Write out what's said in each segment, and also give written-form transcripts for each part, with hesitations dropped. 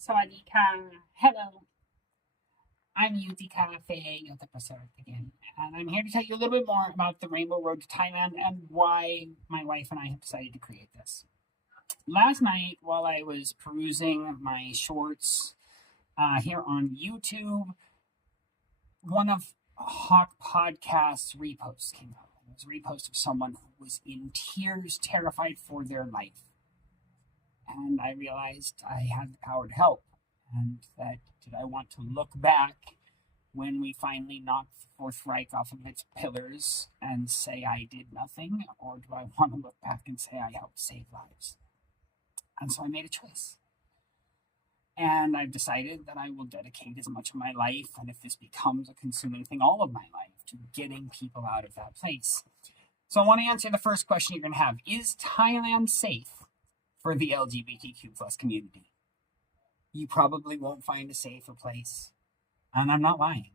Sawadika. Hello, I'm Yutika Faye Yotapasarat again, and I'm here to tell you a little bit more about the Rainbow Road to Thailand and why my wife and I have decided to create this. Last night, while I was perusing my shorts here on YouTube, one of Hawk Podcast's reposts came out. It was a repost of someone who was in tears, terrified for their life. And I realized I had the power to help, and that did I want to look back when we finally knocked the Fourth Reich off of its pillars and say I did nothing, or do I want to look back and say I helped save lives? And so I made a choice. And I've decided that I will dedicate as much of my life, and if this becomes a consuming thing, all of my life, to getting people out of that place. So I want to answer the first question you're going to have. Is Thailand safe for the LGBTQ plus community? You probably won't find a safer place. And I'm not lying.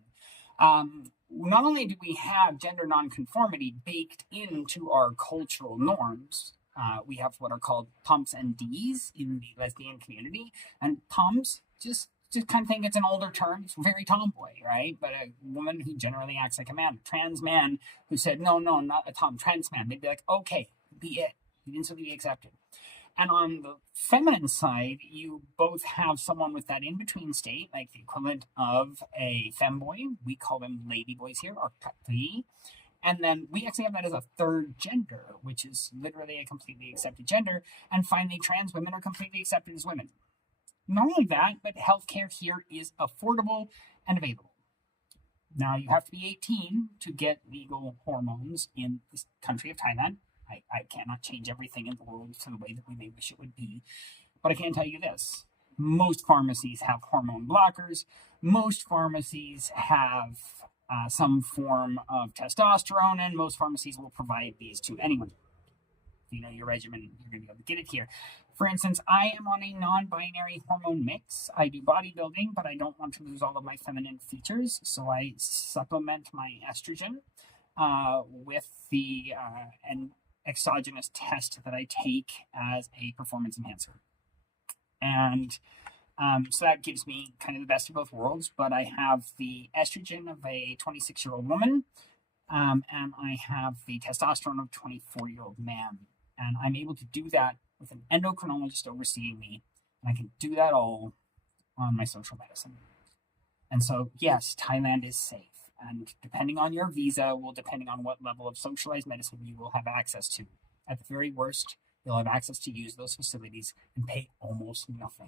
Not only do we have gender nonconformity baked into our cultural norms, we have what are called pumps and Ds in the lesbian community. And pumps, just kind of think it's an older term. It's very tomboy, right? But a woman who generally acts like a man. A trans man who said, no, not a trans man. They'd be like, okay, be it. You'd instantly be accepted. And on the feminine side, you both have someone with that in-between state, like the equivalent of a femboy. We call them ladyboys here, or katri. And then we actually have that as a third gender, which is literally a completely accepted gender. And finally, trans women are completely accepted as women. Not only that, but healthcare here is affordable and available. Now, you have to be 18 to get legal hormones in this country of Thailand. I cannot change everything in the world to the way that we may wish it would be. But I can tell you this. Most pharmacies have hormone blockers. Most pharmacies have some form of testosterone, and most pharmacies will provide these to anyone. If you know your regimen, you're going to be able to get it here. For instance, I am on a non-binary hormone mix. I do bodybuilding, but I don't want to lose all of my feminine features, so I supplement my estrogen with the exogenous test that I take as a performance enhancer. And so that gives me kind of the best of both worlds, but I have the estrogen of a 26-year-old woman, and I have the testosterone of a 24-year-old man. And I'm able to do that with an endocrinologist overseeing me, and I can do that all on my social medicine. And so, yes, Thailand is safe. And depending on your visa, depending on what level of socialized medicine you will have access to. At the very worst, you'll have access to use those facilities and pay almost nothing.